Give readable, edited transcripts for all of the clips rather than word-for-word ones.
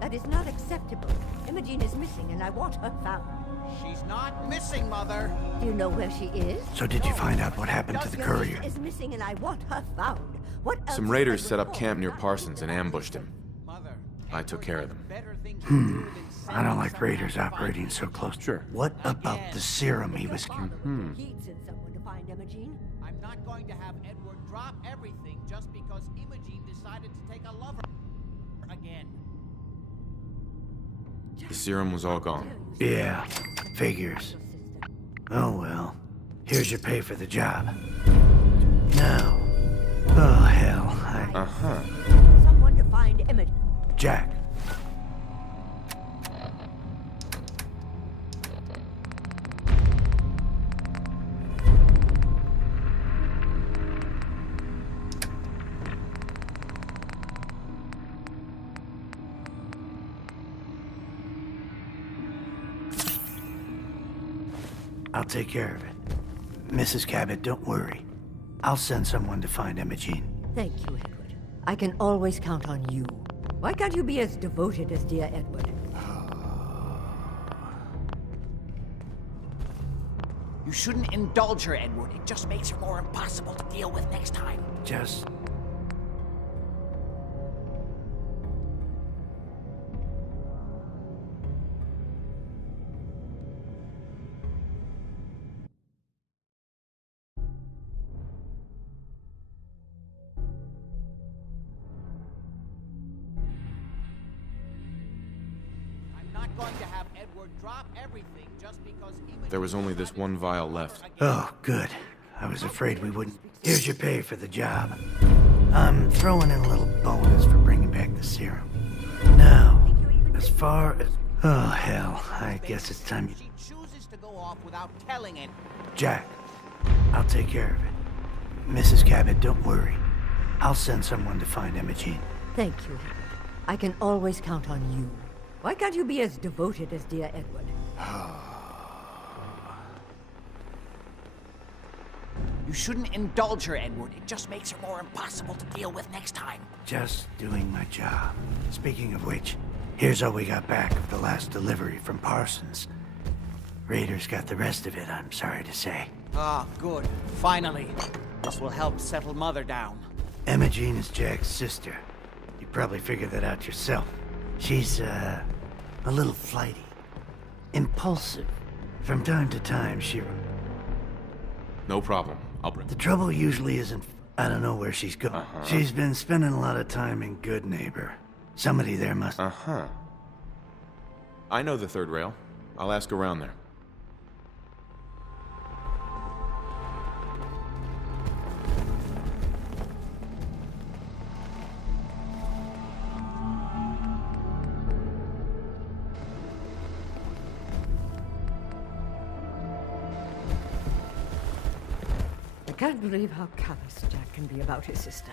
That is not acceptable. Imogene is missing, and I want her found. She's not missing, Mother. Do you know where she is? So did you find out what happened to the courier? Imogene is missing, and I want her found. What else? Some raiders set up camp near Parsons and ambushed him. Mother, I took care of them. I don't like raiders operating so close. Sure. What about the serum he was... He'd send someone to find Imogene. I'm not going to have Edward drop everything just because Imogene decided to take a lover again. The serum was all gone. Yeah, figures. Oh well. Here's your pay for the job. Now... Oh, hell, Uh-huh. Someone to find Imogene. Jack. I'll take care of it. Mrs. Cabot, don't worry. I'll send someone to find Imogene. Thank you, Edward. I can always count on you. Why can't you be as devoted as dear Edward? You shouldn't indulge her, Edward. It just makes her more impossible to deal with next time. Just... I'm not going to have Edward drop everything just because Imogene... There was only this one vial left. Oh, good. I was afraid we wouldn't. Here's your pay for the job. I'm throwing in a little bonus for bringing back the serum. Now, as far as... Oh, hell. I guess it's time you... She chooses to go off without telling it. Jack, I'll take care of it. Mrs. Cabot, don't worry. I'll send someone to find Imogene. Thank you, Edward. I can always count on you. Why can't you be as devoted as dear Edward? You shouldn't indulge her, Edward. It just makes her more impossible to deal with next time. Just doing my job. Speaking of which, here's all we got back of the last delivery from Parsons. Raiders got the rest of it, I'm sorry to say. Ah, good. Finally. This will help settle Mother down. Imogene is Jack's sister. You probably figured that out yourself. She's, a little flighty. impulsive. From time to time, she... No problem. I'll bring The trouble usually isn't... I don't know where she's going. She's been spending a lot of time in Good Neighbor. Somebody there must... I know the third rail. I'll ask around there. I can't believe how callous Jack can be about his sister.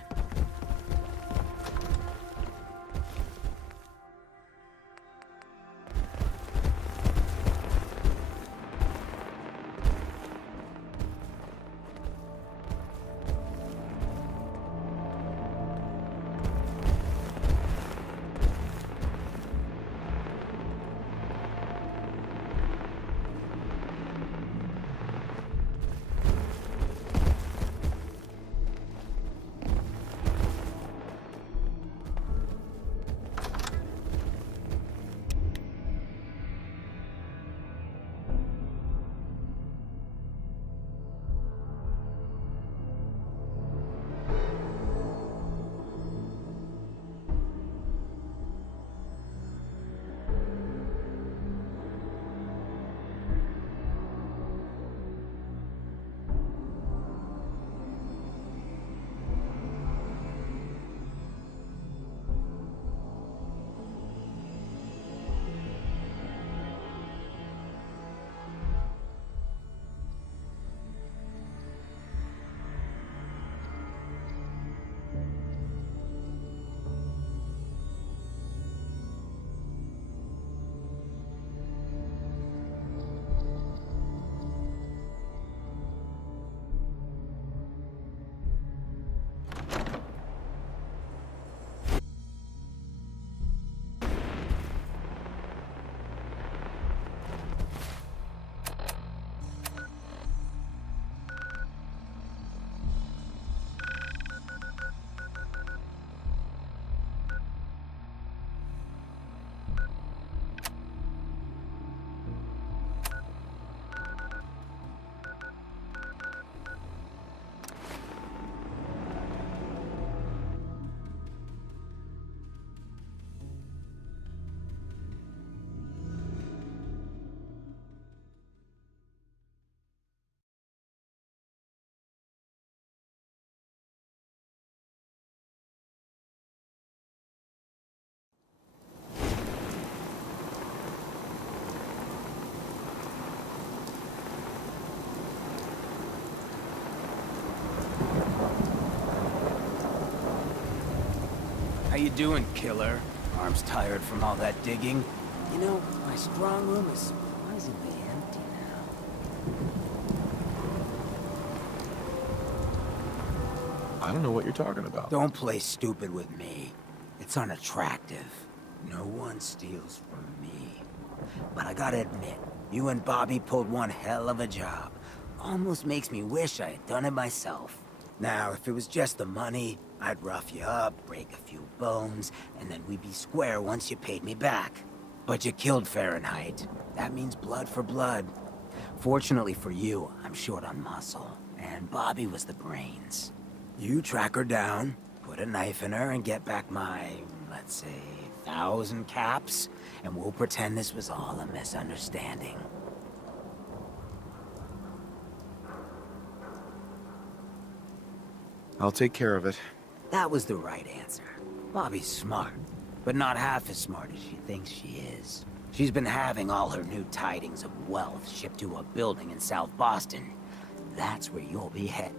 How you doing, killer? Arms tired from all that digging? You know, my strong room is surprisingly empty now. I don't know what you're talking about. Don't play stupid with me. It's unattractive. No one steals from me. But I gotta admit, you and Bobby pulled one hell of a job. Almost makes me wish I had done it myself. Now, if it was just the money, I'd rough you up, break a few bones, and then we'd be square once you paid me back. But you killed Fahrenheit. That means blood for blood. Fortunately for you, I'm short on muscle, and Bobby was the brains. You track her down, put a knife in her, and get back my, let's say, 1,000 caps, and we'll pretend this was all a misunderstanding. I'll take care of it. That was the right answer. Bobby's smart, but not half as smart as she thinks she is. She's been having all her new tidings of wealth shipped to a building in South Boston. That's where you'll be headed.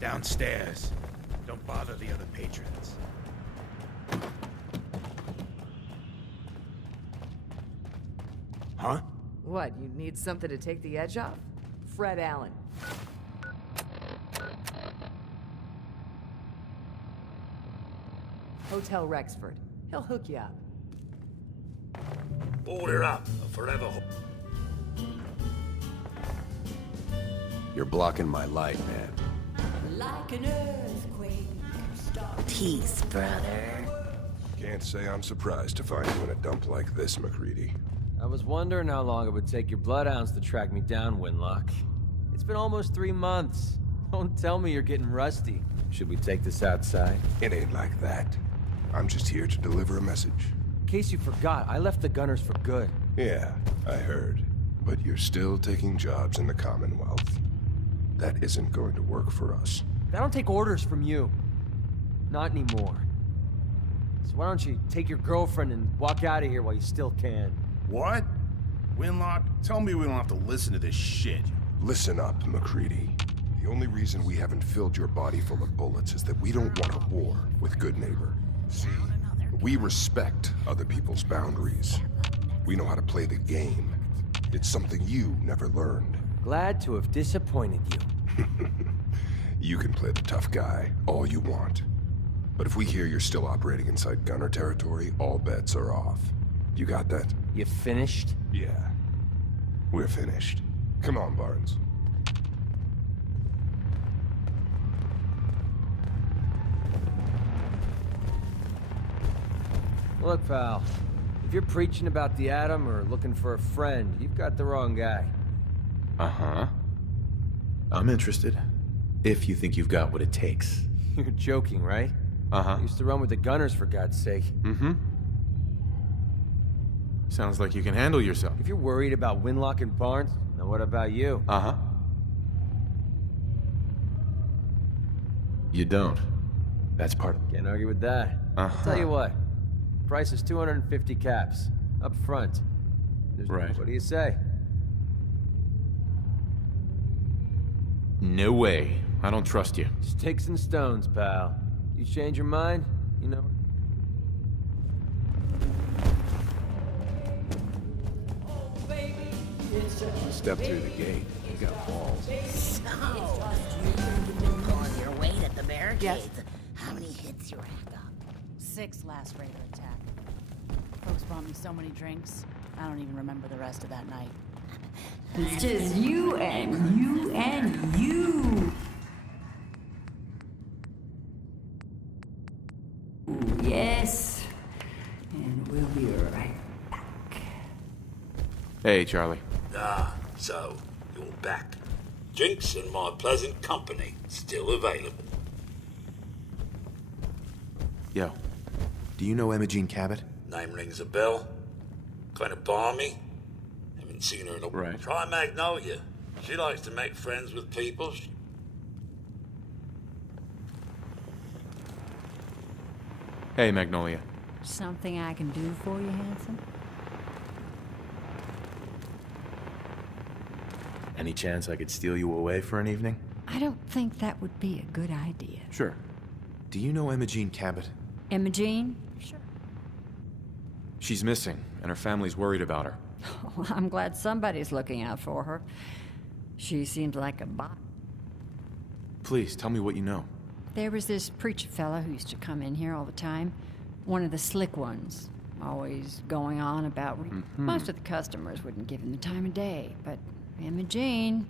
Downstairs. Don't bother the other patrons. Huh? What, you need something to take the edge off? Fred Allen. Hotel Rexford. He'll hook you up. Order up, or forever. You're blocking my light, man. Like an earthquake, start. Peace, brother. Can't say I'm surprised to find you in a dump like this, McCready. I was wondering how long it would take your bloodhounds to track me down, Winlock. It's been almost 3 months. Don't tell me you're getting rusty. Should we take this outside? It ain't like that. I'm just here to deliver a message. In case you forgot, I left the Gunners for good. Yeah, I heard. But you're still taking jobs in the Commonwealth. That isn't going to work for us. I don't take orders from you. Not anymore. So why don't you take your girlfriend and walk out of here while you still can? What? Winlock, tell me we don't have to listen to this shit. Listen up, McCready. The only reason we haven't filled your body full of bullets is that we don't want a war with Good Neighbor. See, we respect other people's boundaries. We know how to play the game. It's something you never learned. Glad to have disappointed you. You can play the tough guy all you want. But if we hear you're still operating inside Gunner territory, all bets are off. You got that? You finished? Yeah. We're finished. Come on, Barnes. Look, pal. If you're preaching about the atom or looking for a friend, you've got the wrong guy. Uh-huh. I'm interested. If you think you've got what it takes. You're joking, right? Uh-huh. Used to run with the Gunners, for God's sake. Mm-hmm. Sounds like you can handle yourself. If you're worried about Winlock and Barnes, then what about you? Uh-huh. You don't. That's part of it. Can't argue with that. Uh-huh. Tell you what. Price is 250 caps. Up front. Right. What do you say? No way. I don't trust you. Sticks and stones, pal. You change your mind, you know. Step through the gate. You got balls. So, pulling your weight at the barricades. Yes. How many hits you rack up? 6 last Raider attack. Folks brought me so many drinks, I don't even remember the rest of that night. It's just you and you and you. Yes. And we'll be right back. Hey, Charlie. Ah, so, you're back. Drinks and my pleasant company still available. Yo, do you know Imogene Cabot? Name rings a bell. Kind of balmy. Haven't seen her in a while. Right. Try Magnolia. She likes to make friends with people. Hey, Magnolia. Something I can do for you, handsome? Any chance I could steal you away for an evening? I don't think that would be a good idea. Sure. Do you know Imogene Cabot? Imogene? Sure. She's missing, and her family's worried about her. Well, I'm glad somebody's looking out for her. She seems like a bot. Please, tell me what you know. There was this preacher fella who used to come in here all the time. One of the slick ones. Always going on about... Most of the customers wouldn't give him the time of day, but Imogene,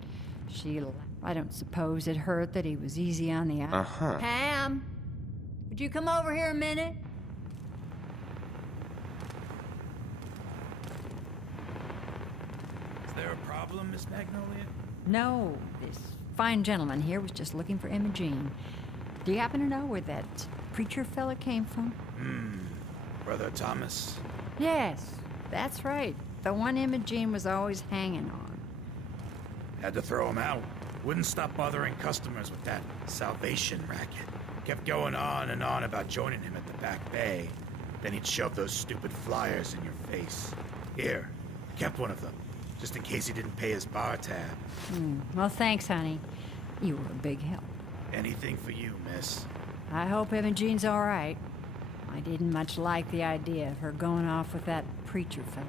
I don't suppose it hurt that he was easy on the eye. Uh-huh. Pam, would you come over here a minute? Is there a problem, Miss Magnolia? No, this fine gentleman here was just looking for Imogene. Do you happen to know where that preacher fella came from? Brother Thomas? Yes, that's right. The one Imogene was always hanging on. Had to throw him out. Wouldn't stop bothering customers with that salvation racket. Kept going on and on about joining him at the back bay. Then he'd shove those stupid flyers in your face. Here, kept one of them, just in case he didn't pay his bar tab. Well, thanks, honey. You were a big help. Anything for you, miss. I hope Imogene's all right. I didn't much like the idea of her going off with that preacher fellow.